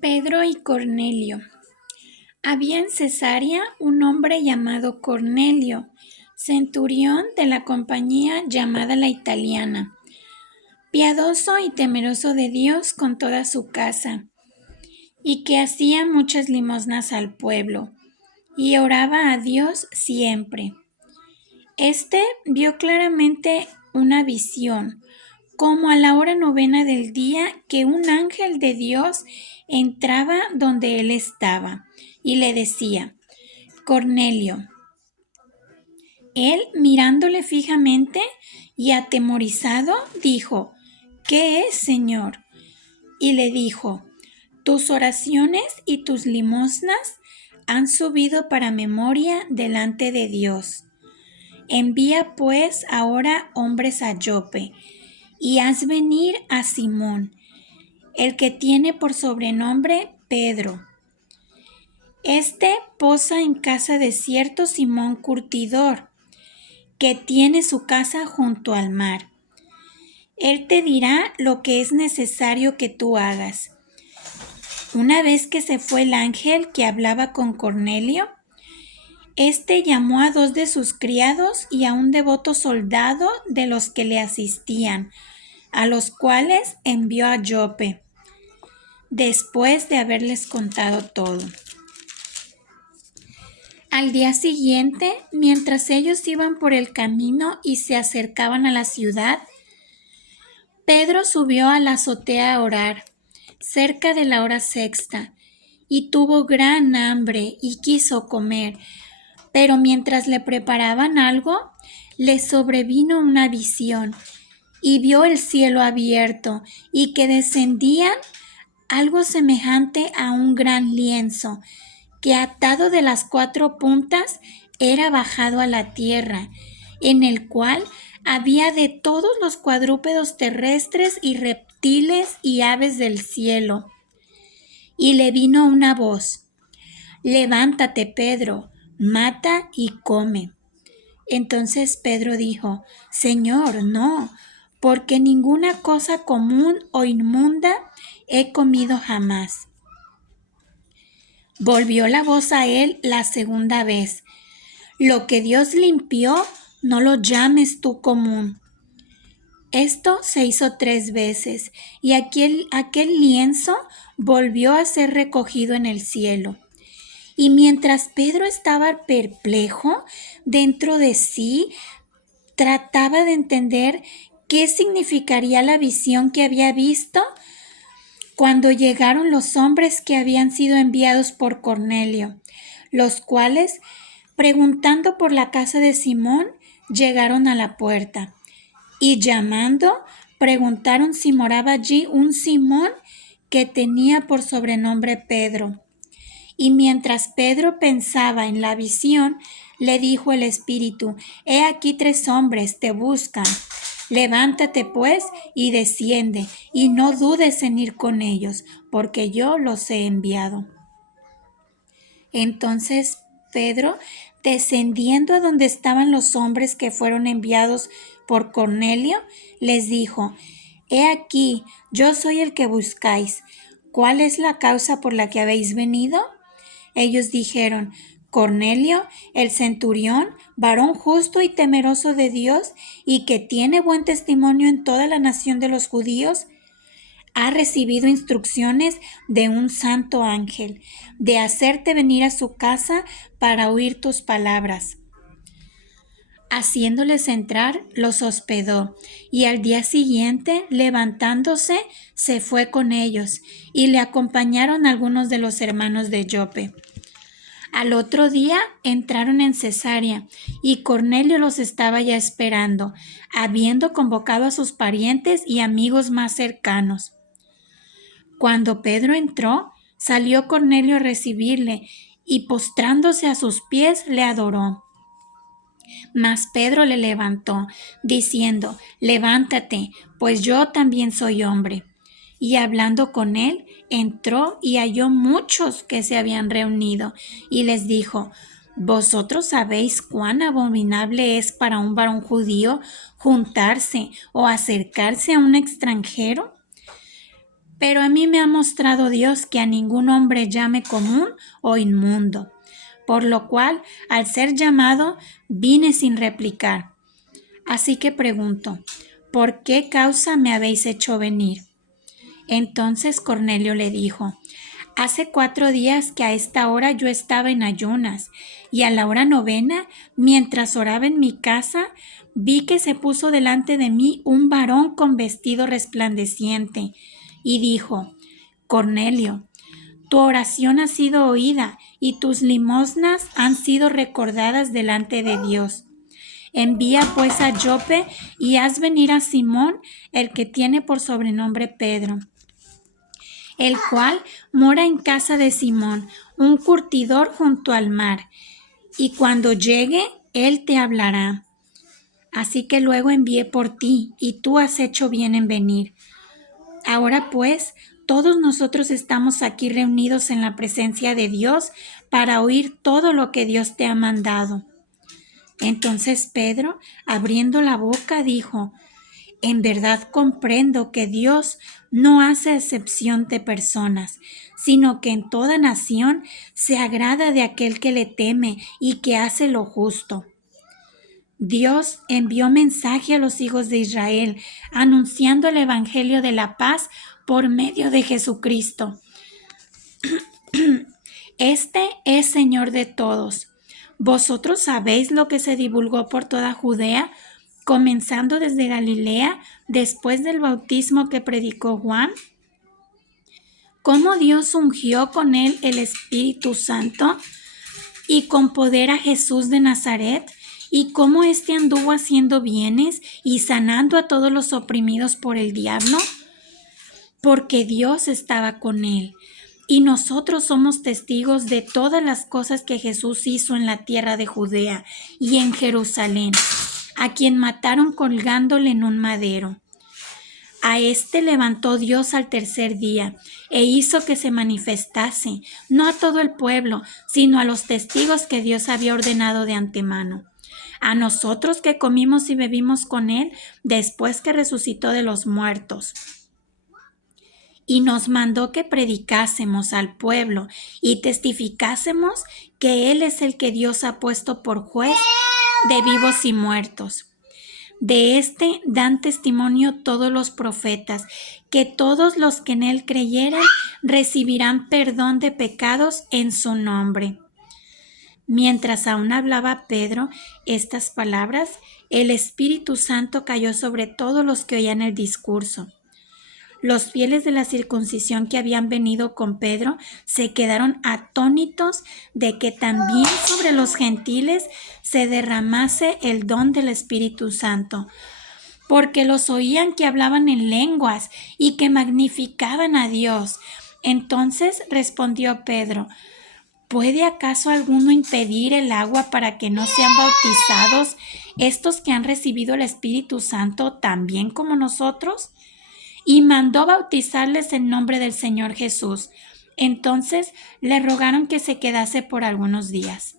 Pedro y Cornelio. Había en Cesarea un hombre llamado Cornelio, centurión de la compañía llamada la Italiana, piadoso y temeroso de Dios con toda su casa, y que hacía muchas limosnas al pueblo, y oraba a Dios siempre. Este vio claramente una visión, como a la hora novena del día, que un ángel de Dios entraba donde él estaba y le decía: Cornelio. Él, mirándole fijamente y atemorizado, dijo: ¿Qué es, Señor? Y le dijo: Tus oraciones y tus limosnas han subido para memoria delante de Dios. Envía pues ahora hombres a Jope, y haz venir a Simón, el que tiene por sobrenombre Pedro. Este posa en casa de cierto Simón Curtidor, que tiene su casa junto al mar. Él te dirá lo que es necesario que tú hagas. Una vez que se fue el ángel que hablaba con Cornelio, este llamó a 2 de sus criados y a un devoto soldado de los que le asistían, a los cuales envió a Jope, después de haberles contado todo. Al día siguiente, mientras ellos iban por el camino y se acercaban a la ciudad, Pedro subió a la azotea a orar, cerca de la hora sexta, y tuvo gran hambre y quiso comer. Pero mientras le preparaban algo, le sobrevino una visión, y vio el cielo abierto, y que descendían algo semejante a un gran lienzo, que atado de las 4 puntas era bajado a la tierra, en el cual había de todos los cuadrúpedos terrestres y reptiles y aves del cielo. Y le vino una voz: Levántate, Pedro, mata y come. Entonces Pedro dijo: Señor, no, porque ninguna cosa común o inmunda he comido jamás. Volvió la voz a él la segunda vez: Lo que Dios limpió, no lo llames tú común. Esto se hizo 3 veces, y aquel lienzo volvió a ser recogido en el cielo. Y mientras Pedro estaba perplejo dentro de sí, trataba de entender qué significaría la visión que había visto, cuando llegaron los hombres que habían sido enviados por Cornelio, los cuales, preguntando por la casa de Simón, llegaron a la puerta, y llamando, preguntaron si moraba allí un Simón que tenía por sobrenombre Pedro. Y mientras Pedro pensaba en la visión, le dijo el Espíritu: He aquí 3 hombres te buscan. Levántate pues y desciende, y no dudes en ir con ellos, porque yo los he enviado. Entonces Pedro, descendiendo a donde estaban los hombres que fueron enviados por Cornelio, les dijo: He aquí, yo soy el que buscáis. ¿Cuál es la causa por la que habéis venido? Ellos dijeron: Cornelio, el centurión, varón justo y temeroso de Dios, y que tiene buen testimonio en toda la nación de los judíos, ha recibido instrucciones de un santo ángel, de hacerte venir a su casa para oír tus palabras. Haciéndoles entrar, los hospedó, y al día siguiente, levantándose, se fue con ellos, y le acompañaron algunos de los hermanos de Jope. Al otro día entraron en Cesarea, y Cornelio los estaba ya esperando, habiendo convocado a sus parientes y amigos más cercanos. Cuando Pedro entró, salió Cornelio a recibirle, y postrándose a sus pies le adoró. Mas Pedro le levantó, diciendo: Levántate, pues yo también soy hombre. Y hablando con él, entró y halló muchos que se habían reunido, y les dijo: ¿Vosotros sabéis cuán abominable es para un varón judío juntarse o acercarse a un extranjero? Pero a mí me ha mostrado Dios que a ningún hombre llame común o inmundo, por lo cual, al ser llamado, vine sin replicar. Así que pregunto, ¿por qué causa me habéis hecho venir? Entonces Cornelio le dijo, hace 4 días que a esta hora yo estaba en ayunas, y a la hora 9, mientras oraba en mi casa, vi que se puso delante de mí un varón con vestido resplandeciente, y dijo, Cornelio, tu oración ha sido oída, y tus limosnas han sido recordadas delante de Dios. Envía pues a Jope y haz venir a Simón, el que tiene por sobrenombre Pedro, el cual mora en casa de Simón, un curtidor junto al mar, y cuando llegue, él te hablará. Así que luego envié por ti, y tú has hecho bien en venir. Ahora pues, todos nosotros estamos aquí reunidos en la presencia de Dios para oír todo lo que Dios te ha mandado. Entonces Pedro, abriendo la boca, dijo, en verdad comprendo que Dios no hace excepción de personas, sino que en toda nación se agrada de aquel que le teme y que hace lo justo. Dios envió mensaje a los hijos de Israel, anunciando el evangelio de la paz por medio de Jesucristo. Este es Señor de todos. Vosotros sabéis lo que se divulgó por toda Judea, comenzando desde Galilea, después del bautismo que predicó Juan, cómo Dios ungió con él el Espíritu Santo y con poder a Jesús de Nazaret, y cómo éste anduvo haciendo bienes y sanando a todos los oprimidos por el diablo, porque Dios estaba con él. Y nosotros somos testigos de todas las cosas que Jesús hizo en la tierra de Judea y en Jerusalén, a quien mataron colgándole en un madero. A éste levantó Dios al tercer día e hizo que se manifestase, no a todo el pueblo, sino a los testigos que Dios había ordenado de antemano. A nosotros que comimos y bebimos con él después que resucitó de los muertos. Y nos mandó que predicásemos al pueblo y testificásemos que Él es el que Dios ha puesto por juez de vivos y muertos. De este dan testimonio todos los profetas, que todos los que en Él creyeran recibirán perdón de pecados en su nombre. Mientras aún hablaba Pedro estas palabras, el Espíritu Santo cayó sobre todos los que oían el discurso. Los fieles de la circuncisión que habían venido con Pedro se quedaron atónitos de que también sobre los gentiles se derramase el don del Espíritu Santo, porque los oían que hablaban en lenguas y que magnificaban a Dios. Entonces respondió Pedro, ¿puede acaso alguno impedir el agua para que no sean bautizados estos que han recibido el Espíritu Santo también como nosotros? Y mandó bautizarles en nombre del Señor Jesús. Entonces le rogaron que se quedase por algunos días.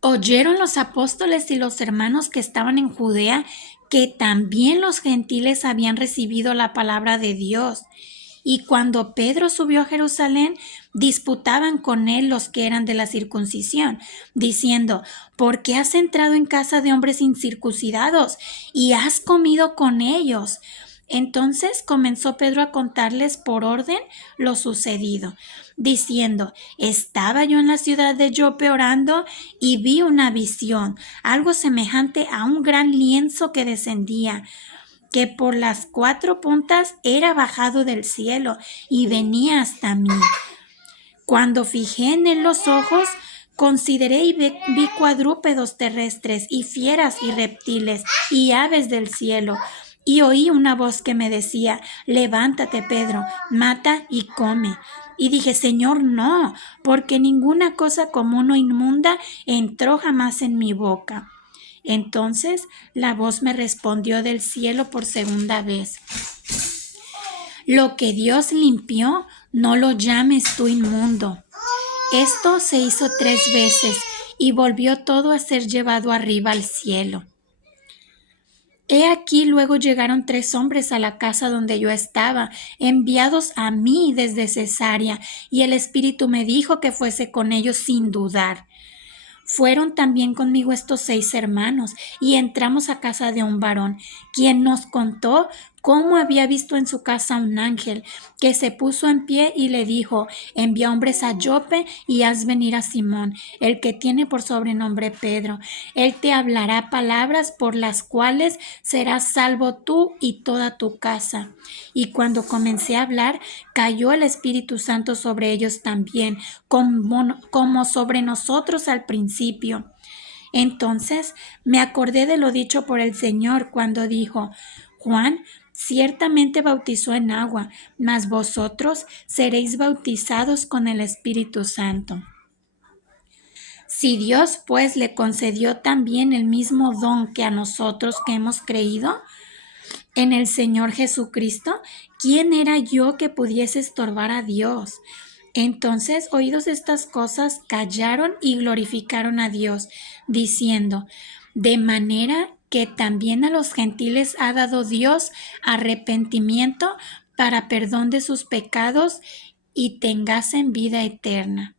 Oyeron los apóstoles y los hermanos que estaban en Judea que también los gentiles habían recibido la palabra de Dios. Y cuando Pedro subió a Jerusalén, disputaban con él los que eran de la circuncisión, diciendo, ¿por qué has entrado en casa de hombres incircuncidados y has comido con ellos? Entonces comenzó Pedro a contarles por orden lo sucedido, diciendo, estaba yo en la ciudad de Jope orando y vi una visión, algo semejante a un gran lienzo que descendía, que por las 4 puntas era bajado del cielo y venía hasta mí. Cuando fijé en él los ojos, consideré y vi cuadrúpedos terrestres y fieras y reptiles y aves del cielo. Y oí una voz que me decía, levántate, Pedro, mata y come. Y dije, Señor, no, porque ninguna cosa común o inmunda entró jamás en mi boca. Entonces la voz me respondió del cielo por segunda vez. Lo que Dios limpió, no lo llames tú inmundo. Esto se hizo 3 veces y volvió todo a ser llevado arriba al cielo. He aquí luego llegaron 3 hombres a la casa donde yo estaba, enviados a mí desde Cesarea, y el Espíritu me dijo que fuese con ellos sin dudar. Fueron también conmigo estos 6 hermanos, y entramos a casa de un varón, quien nos contó cómo había visto en su casa un ángel, que se puso en pie y le dijo: envía hombres a Jope y haz venir a Simón, el que tiene por sobrenombre Pedro. Él te hablará palabras por las cuales serás salvo tú y toda tu casa. Y cuando comencé a hablar, cayó el Espíritu Santo sobre ellos también, como sobre nosotros al principio. Entonces me acordé de lo dicho por el Señor cuando dijo: Juan ciertamente bautizó en agua, mas vosotros seréis bautizados con el Espíritu Santo. Si Dios pues le concedió también el mismo don que a nosotros que hemos creído en el Señor Jesucristo, ¿quién era yo que pudiese estorbar a Dios? Entonces, oídos estas cosas, callaron y glorificaron a Dios, diciendo: de manera que también a los gentiles ha dado Dios arrepentimiento para perdón de sus pecados y tengasen vida eterna.